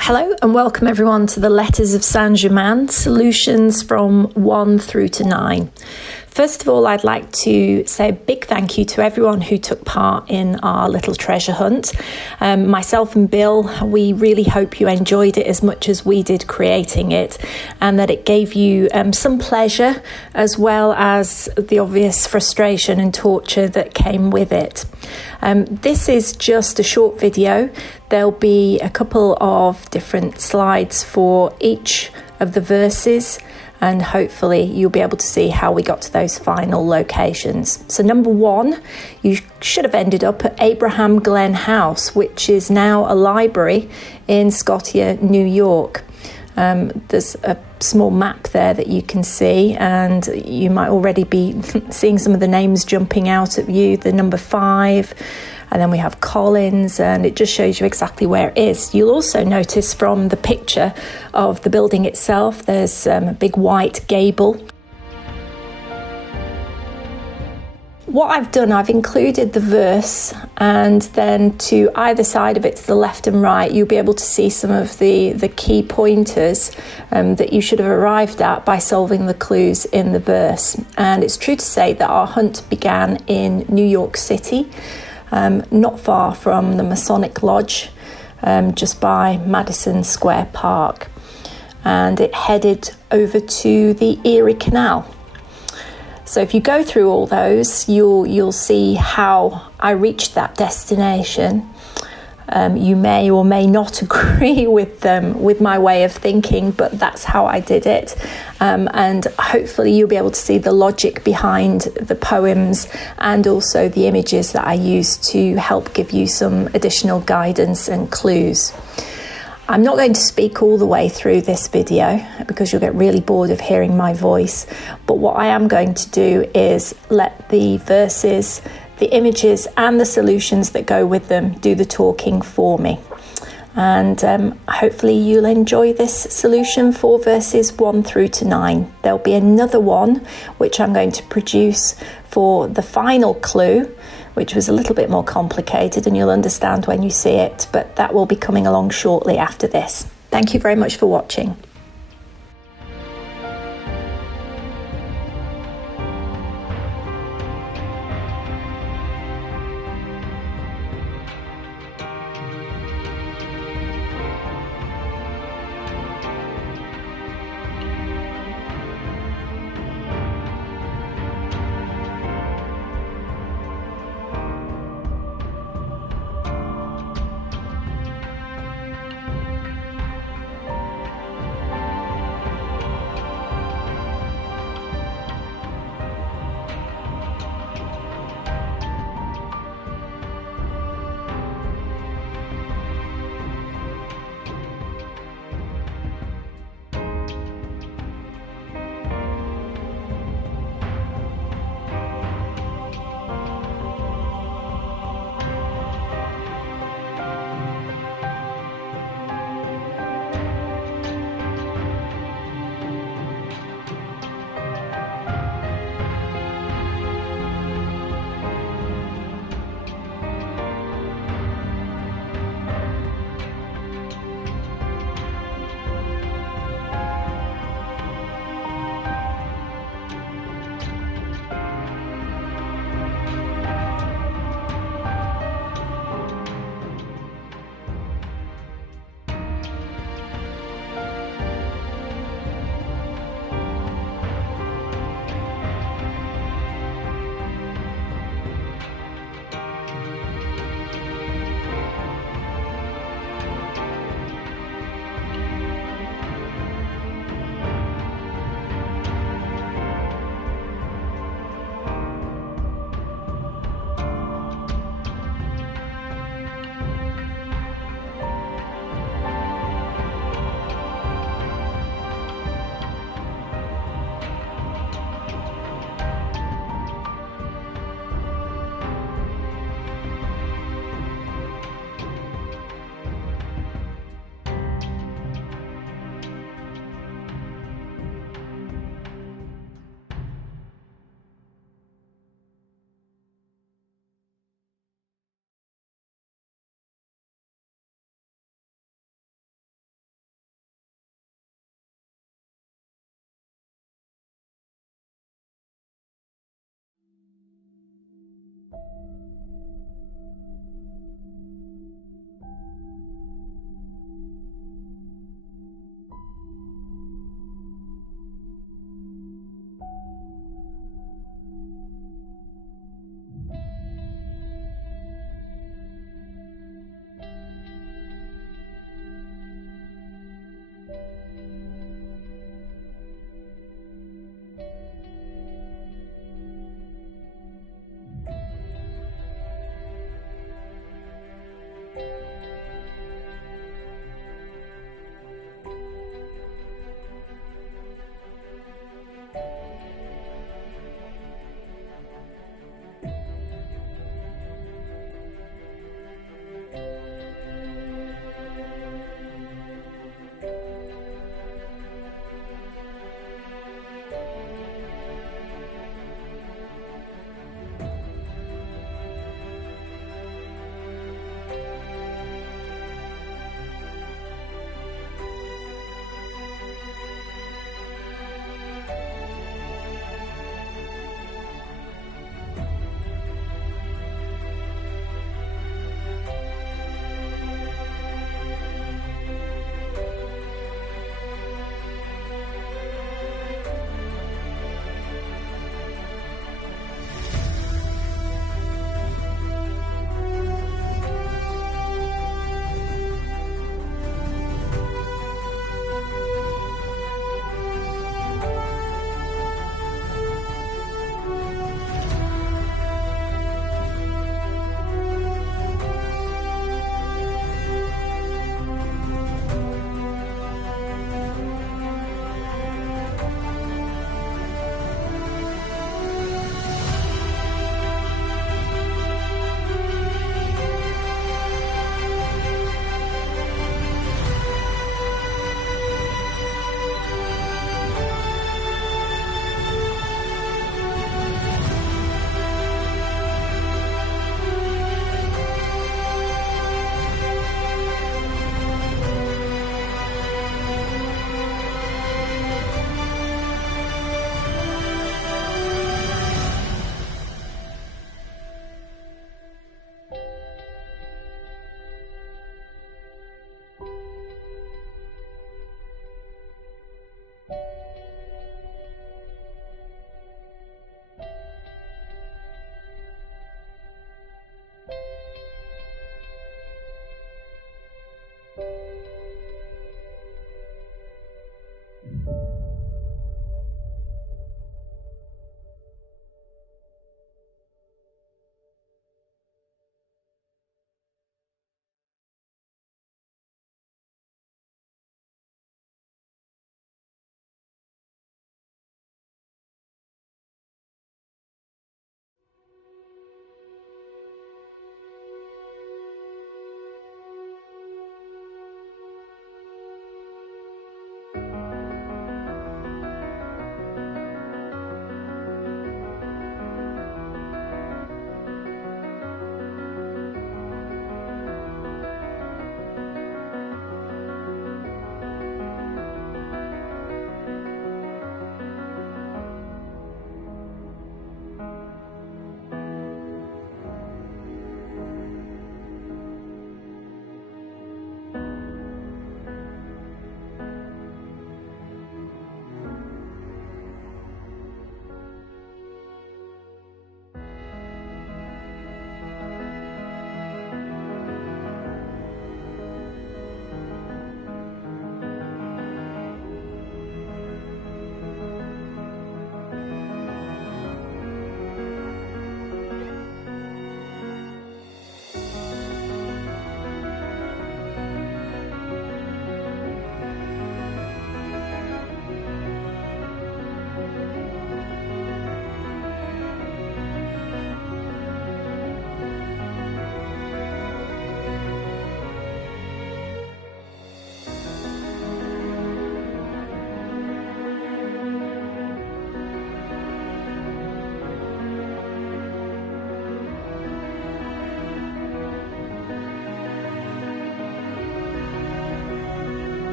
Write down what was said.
Hello and welcome everyone to the Letters of Saint Germain, solutions from 1 through to 9. First of all, I'd like to say a big thank you to everyone who took part in our little treasure hunt. Myself and Bill, we really hope you enjoyed it as much as we did creating it, and that it gave you some pleasure as well as the obvious frustration and torture that came with it. This is just a short video. There'll be a couple of different slides for each of the verses, and hopefully you'll be able to see how we got to those final locations. So number 1, you should have ended up at Abraham Glen House, which is now a library in Scotia, New York. There's a small map there that you can see, and you might already be seeing some of the names jumping out at you. The number 5, and then we have Collins, and it just shows you exactly where it is. You'll also notice from the picture of the building itself, there's a big white gable. What I've done, I've included the verse, and then to either side of it, to the left and right, you'll be able to see some of the key pointers that you should have arrived at by solving the clues in the verse. And it's true to say that our hunt began in New York City, not far from the Masonic Lodge, just by Madison Square Park. And it headed over to the Erie Canal. So if you go through all those, you'll see how I reached that destination. You may or may not agree with my way of thinking, but that's how I did it. And hopefully you'll be able to see the logic behind the poems and also the images that I used to help give you some additional guidance and clues. I'm not going to speak all the way through this video because you'll get really bored of hearing my voice, but what I am going to do is let the verses, the images and the solutions that go with them do the talking for me. And hopefully you'll enjoy this solution for verses 1 through to 9. There'll be another one which I'm going to produce for the final clue, which was a little bit more complicated, and you'll understand when you see it, but that will be coming along shortly after this. Thank you very much for watching.